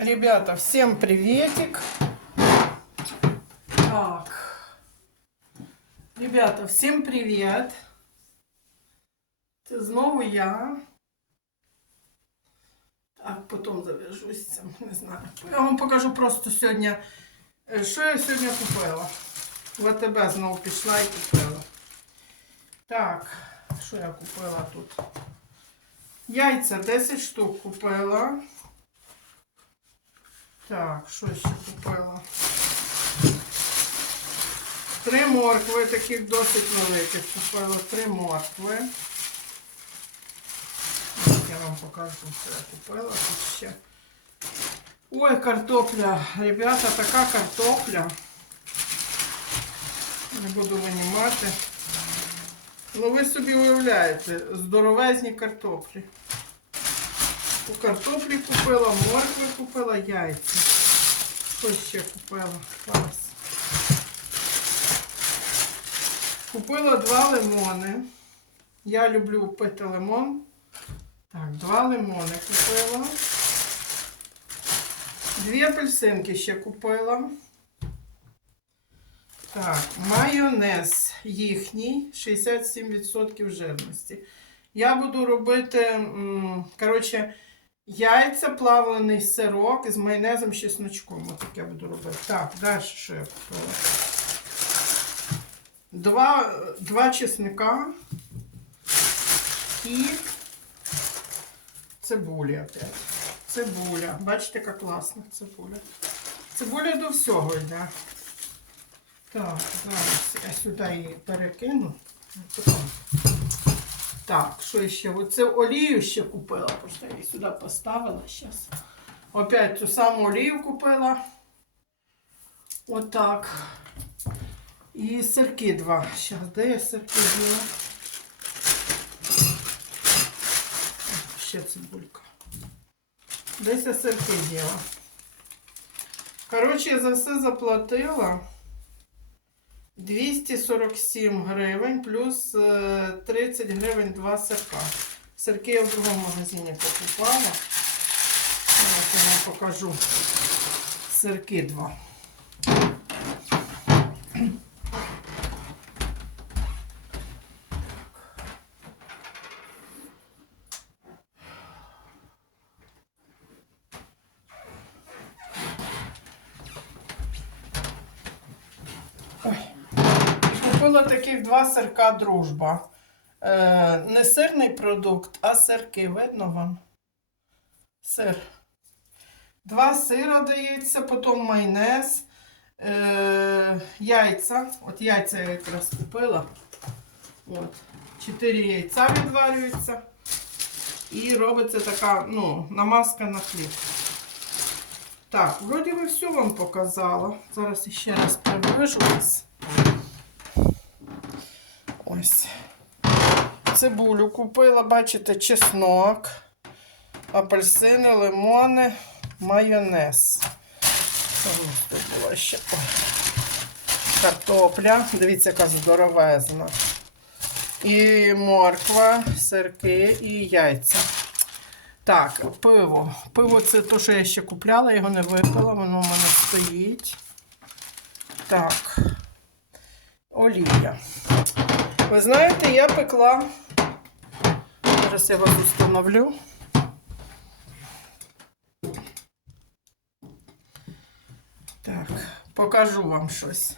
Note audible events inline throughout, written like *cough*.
Ребята, всем приветик. Так. Ребята, всем привет. Це знову я. Так, потім зав'яжусь цим, *laughs* не знаю. Я вам покажу просто сьогодні, е, що я сьогодні купила. В АТБ знову пішла і купила. Так, що я купила тут? Яйця 10 штук купила. Так, що ще купила? Три моркви, таких досить великих купила. Три моркви. Я вам покажу, що я купила тут ще. Ой, картопля. Ребята, така картопля. Не буду винімати. Ну ви собі уявляєте, здоровезні картоплі. У картоплі купила, моркви купила, яйця. Що ще купила? Зараз. Купила два лимони. Я люблю пити лимон. Так, два лимони купила. Дві апельсинки ще купила. Так, майонез їхній 67% жирності. Я буду робити, коротше, яйця, плавлений сирок з майонезом чесночком. Ось таке буду робити. Так, далі що я купила? Два, два чесника і цибулі опять. Цибуля. Бачите, яка класна цибуля. Цибуля до всього йде. Так, зараз я сюди її перекину. Потім. Так, що ще? Оце олію ще купила, просто я її сюди поставила зараз. Опять ту саму олію купила. Отак. І сирки два. Зараз, де я сирки діла? Ще цибулька. Десь я сирки діла. Коротше, я за все заплатила. 247 гривень плюс е, 30 гривень два сирка. Сирки я в другому магазині покупала. Зараз я вам покажу сирки два. Купила таких два сирка дружба. Е, не сирний продукт, а сирки. Видно вам? Сир. Два сира дається, потім майонез, е, яйця. От яйця я якраз купила. От. Чотири яйця відварюються. І робиться така, ну, намазка на хліб. Так, вроді би все вам показала. Зараз ще раз приближу вас. Ось. Цибулю купила, бачите, чеснок, апельсини, лимони, майонез. Тут було ще? Картопля. Дивіться, яка здоровезна. І морква, сирки і яйця. Так, пиво. Пиво це те, що я ще купляла, його не випила, воно в мене стоїть. Так. Олія. Ви знаєте, я пекла. Зараз я вас установлю. Так, покажу вам щось.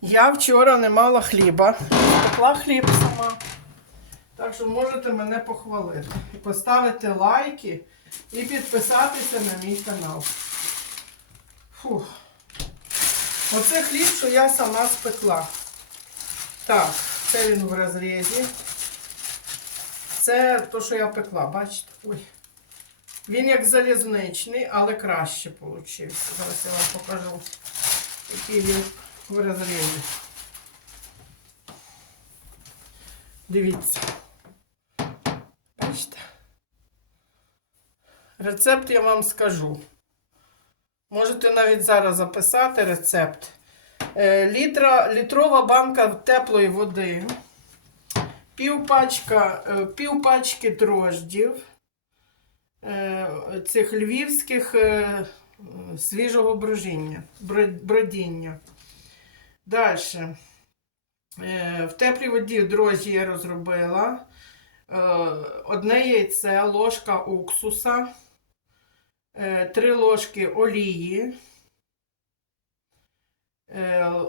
Я вчора не мала хліба. Пекла хліб сама. Так що можете мене похвалити. І поставити лайки і підписатися на мій канал. Фух. Оце хліб, що я сама спекла. Так, це він в розрізі. Це те, що я пекла, бачите? Ой. Він як залізничний, але краще вийшов. Зараз я вам покажу, який він в розрізі. Дивіться. Бачите? Рецепт я вам скажу. Можете навіть зараз записати рецепт. Е, Літра, літрова банка теплої води, пів, пачка, е, дрождів, е, цих львівських свіжого брожіння, бродіння. Далі. В теплій воді дрожжі я розробила. Одне яйце, ложка уксуса, три ложки олії,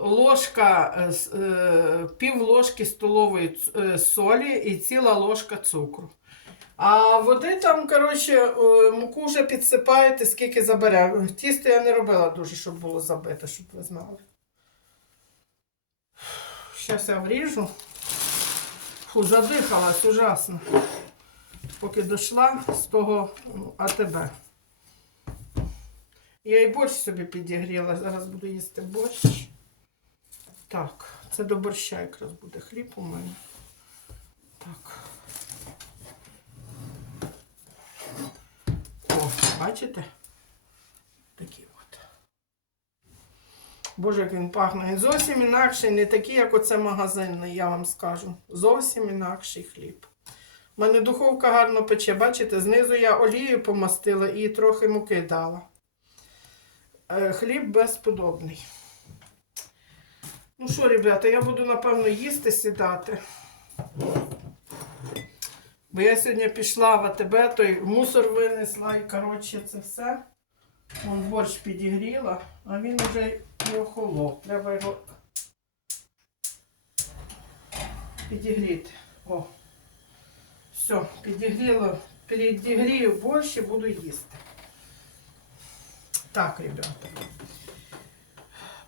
ложка, е, е, пів ложки столової е, солі і ціла ложка цукру. А води там, коротше, е, муку вже підсипаєте, скільки забере. Тісто я не робила дуже, щоб було забите, щоб ви знали. Зараз я вріжу. Фу, задихалась ужасно. Поки дійшла з того АТБ. Я і борщ собі підігріла. Зараз буду їсти борщ. Так, це до борща якраз буде хліб у мене. Так. О, бачите? Такий от. Боже, як він пахне. Зовсім інакший, не такий, як оце магазинний, я вам скажу. Зовсім інакший хліб. У мене духовка гарно пече, бачите, знизу я олію помастила і трохи муки дала. Е, Хліб безподобний. Ну що, ребята, я буду, напевно, їсти сідати. Бо я сьогодні пішла в АТБ, той мусор винесла і, коротше, це все. Вон борщ підігріла, а він вже і охолов. Треба його підігріти. О. Все, підігріло. Підігрію борщ і буду їсти. Так, ребята.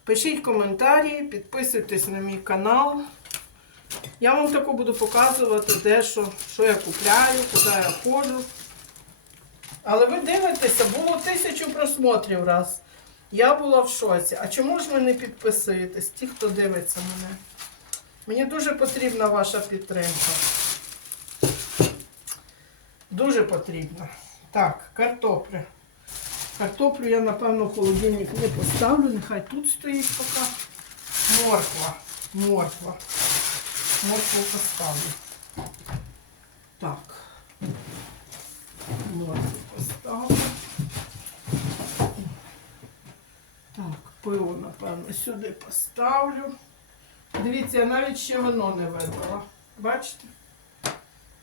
Пишіть коментарі, підписуйтесь на мій канал. Я вам таку буду показувати, де що, що я купляю, куди я ходжу. Але ви дивитеся, було тисячу просмотрів раз. Я була в шоці. А чому ж ви не підписуєтесь, ті, хто дивиться мене? Мені дуже потрібна ваша підтримка. Дуже потрібна. Так, картопля. Картоплю я, напевно, в холодильник не поставлю, нехай тут стоїть поки. Морква. Морква. Моркву поставлю. Так. Моркву поставлю. Так, пиво, напевно, сюди поставлю. Дивіться, я навіть ще вино не видала. Бачите?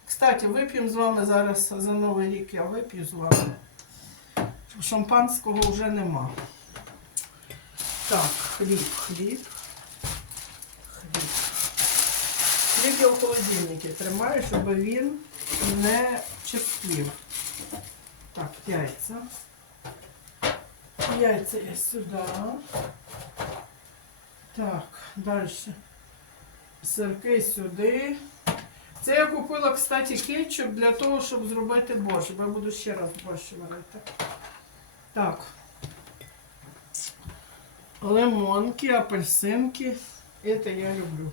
Кстати, вип'ємо з вами зараз за Новий рік, я вип'ю з вами. Шампанського вже нема. Так, хліб, хліб. Хліб. Хліб я в холодильнику тримаю, щоб він не черствів. Так, яйця. Яйця я сюди. Так, далі. Сирки сюди. Це я купила, кстати, кетчуп для того, щоб зробити борщ, бо я буду ще раз борщ варити. Так. Лимонки, апельсинки. Это я люблю.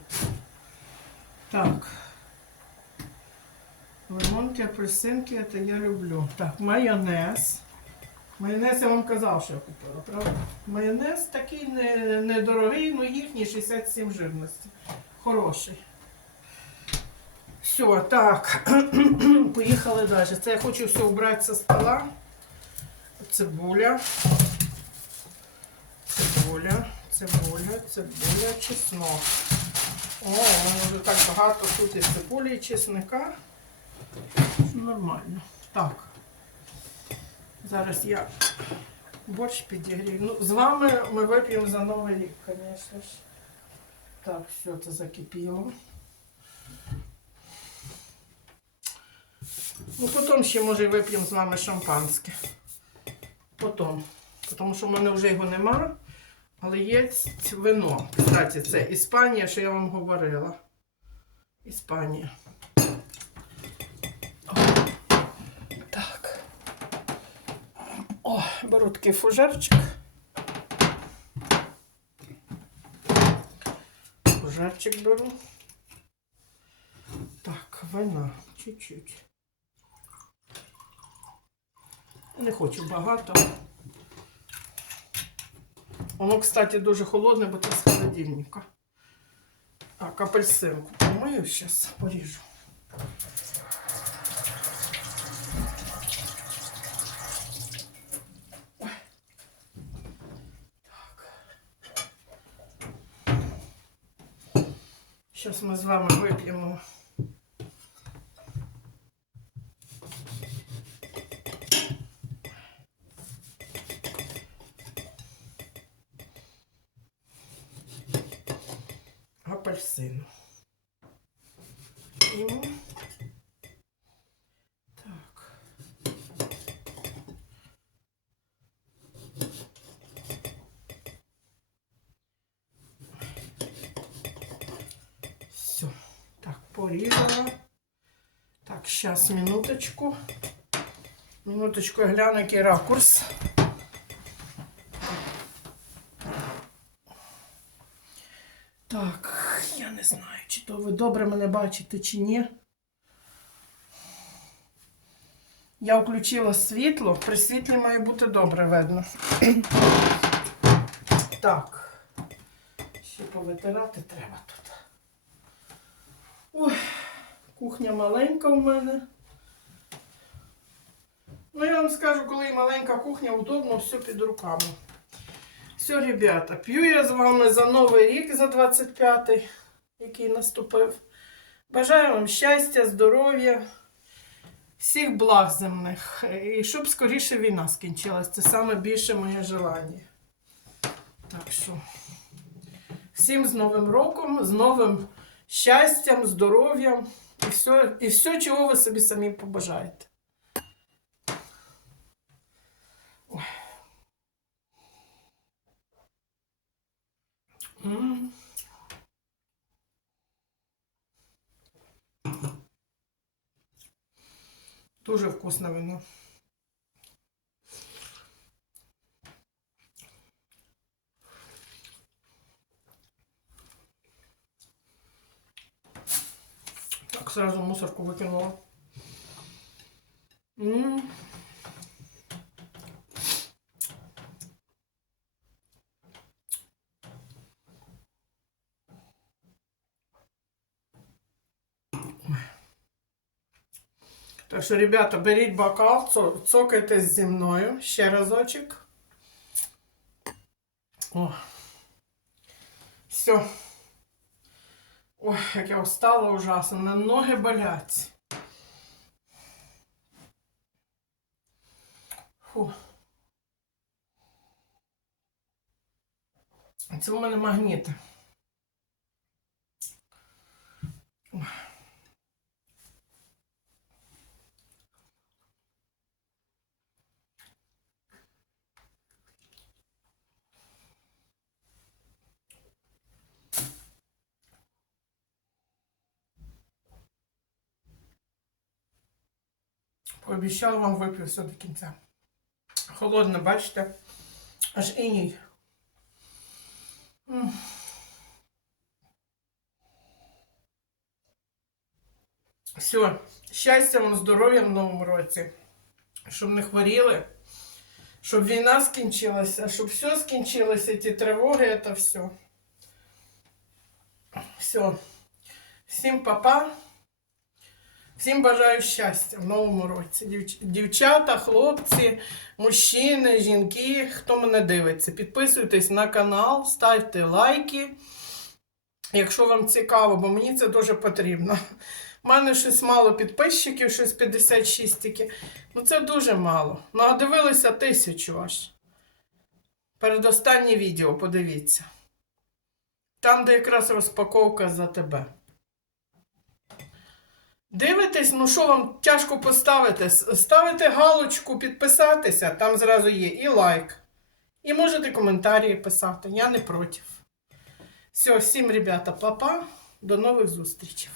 Так. Лимонки, апельсинки, это я люблю. Так, майонез. Майонез я вам казав, що я купила, правда? Майонез такий не- недорогий, ну їхній 67 жирності. Хороший. Все, так. *clears throat* Поїхали далі. Це я хочу все убрати зі стола. Цибуля. Цибуля, цибуля, цибуля, чеснок. О, вже так багато тут і цибулі, і чесника. Нормально. Так. Зараз я борщ підігрію. Ну, з вами ми вип'ємо за Новий рік, звісно ж. Так, все це закипіло. Ну, потім ще, може, вип'ємо з вами шампанське. Потім. Тому що в мене вже його нема. Але є вино. Кстати, це Іспанія, що я вам говорила. Іспанія. О, Так. О, беру такий фужерчик. Фужерчик беру. Так, вина. Чуть-чуть. Не хочу багато. Воно, кстати, дуже холодне, бо це з холодильника. Так, апельсинку помию, зараз поріжу. Так. Зараз ми з вами вип'ємо П'ємо. Так. Все. Так, порізала. Так, зараз минуточку. Минуточку гляну, який ракурс. Так, я не знаю, чи то ви добре мене бачите, чи ні. Я включила світло, при світлі має бути добре видно. *clears throat* Так. Ще повитирати треба тут. Ой, кухня маленька у мене. Ну, я вам скажу, коли маленька кухня, удобно, все під руками. Все, ребята, п'ю я з вами за новий рік, за 25-й, який наступив. Бажаю вам щастя, здоров'я, всіх благ земних. І щоб скоріше війна скінчилась. Це саме більше моє желання. Так що, всім з Новим роком, з новим щастям, здоров'ям і все, і все, чого ви собі самі побажаєте. М. Дуже вкусно вино. Так, сразу мусорку выкинула. М. Так що, ребята, беріть бокал, цокайтесь зі мною ще разочок. О. Все. Ой, як я устала ужасно. На ноги болять. Фу. Це у мене магніти. Пообіцяла вам вип'ю все до кінця. Холодне, бачите? Аж іній. Все, щастя вам, здоров'я в новому році. Щоб не хворіли, щоб війна скінчилася, щоб все скінчилося, ті тривоги, це все. Все. Всім па-па. Всім бажаю щастя в новому році. Дівчата, хлопці, мужчини, жінки, хто мене дивиться. Підписуйтесь на канал, ставте лайки, якщо вам цікаво, бо мені це дуже потрібно. У мене щось мало підписчиків, щось 56 тільки. Ну це дуже мало. Ну, а дивилися тисячу аж. Передостаннє відео, подивіться. Там, де якраз розпаковка за тебе. Дивитесь, ну що вам тяжко поставити? Ставите галочку, підписатися, там зразу є і лайк. І можете коментарі писати, я не проти. Все, всім, ребята, папа, до нових зустрічей.